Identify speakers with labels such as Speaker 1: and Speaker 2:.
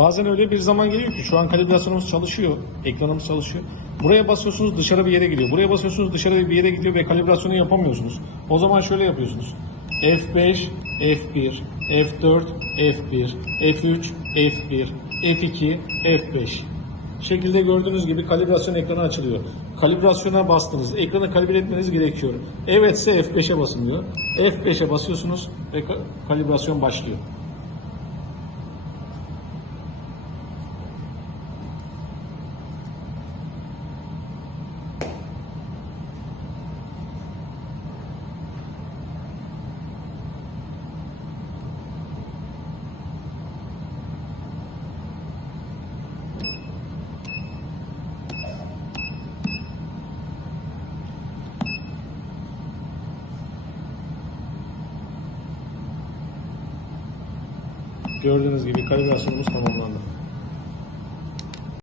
Speaker 1: Bazen öyle bir zaman geliyor ki şu an kalibrasyonumuz çalışıyor, ekranımız çalışıyor. Buraya basıyorsunuz dışarı bir yere gidiyor. Buraya basıyorsunuz dışarı bir yere gidiyor ve kalibrasyonu yapamıyorsunuz. O zaman şöyle yapıyorsunuz. F5, F1, F4, F1, F3, F1, F2, F5 şekilde gördüğünüz gibi kalibrasyon ekranı açılıyor. Kalibrasyona bastınız. Ekranı kalibre etmeniz gerekiyor. Evetse F5'e basın diyor. F5'e basıyorsunuz ve ka- kalibrasyon başlıyor. Gördüğünüz gibi kalibrasyonumuz tamamlandı.